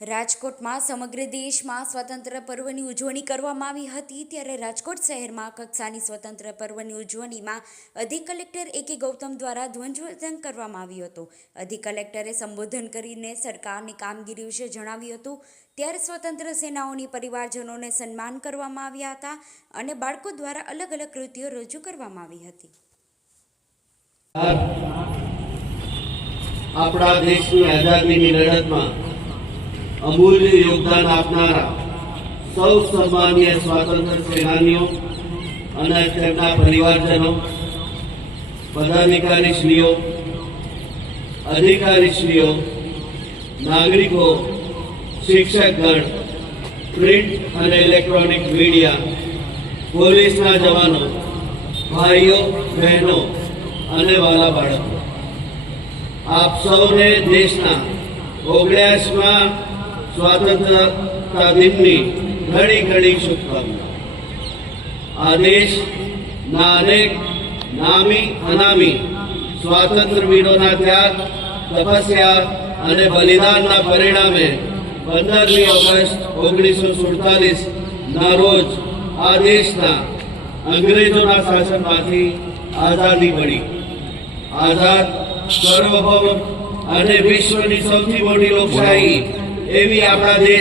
રાજકોટમાં સમગ્ર દેશમાં સ્વતંત્ર પર્વની ઉજવણી કરવામાં આવી હતી. ત્યારે રાજકોટ શહેરમાં કક્ષાની સ્વતંત્ર પર્વની ઉજવણીમાં અધિક કલેક્ટર એ કે ગૌતમ દ્વારા ધ્વજવંદન કરવામાં આવ્યું હતું. અધિક કલેક્ટરે સંબોધન કરીને સરકારની કામગીરી વિશે જણાવ્યું હતું. ત્યારે સ્વતંત્ર સેનાઓની પરિવારજનોને સન્માન કરવામાં આવ્યા હતા અને બાળકો દ્વારા અલગ અલગ કૃતિઓ રજૂ કરવામાં આવી હતી. આપણા દેશની આઝાદીની લડતમાં અમૂલ્ય યોગદાન આપનારા સૌ સન્માનીય સ્વાતંત્ર્ય સેનાનીઓ અને તેમના પરિવારજનો, પદાધિકારીશ્રીઓ, અધિકારીશ્રીઓ, નાગરિકો, શિક્ષકગણ, પ્રિન્ટ અને ઇલેક્ટ્રોનિક મીડિયા, પોલીસના જવાનો, ભાઈઓ, બહેનો અને વાલા બાળકો. આપ સૌને દેશના ઓગણ્યાસમાં સ્વાતંત્રતા દિનની ઘણી ઘણી શુભકામના. આ દેશના અનેક નામી અનામી સ્વાતંત્ર્ય વીરોના ત્યાગ, તપસ્યા અને બલિદાનના પરિણામે પંદરમી ઓગસ્ટ ઓગણીસો સુડતાલીસ ના રોજ આ દેશના અંગ્રેજોના શાસનમાંથી આઝાદી મળી. આઝાદ સર્વભૌમ અને વિશ્વની સૌથી મોટી લોકશાહી એવી આપણા દેશ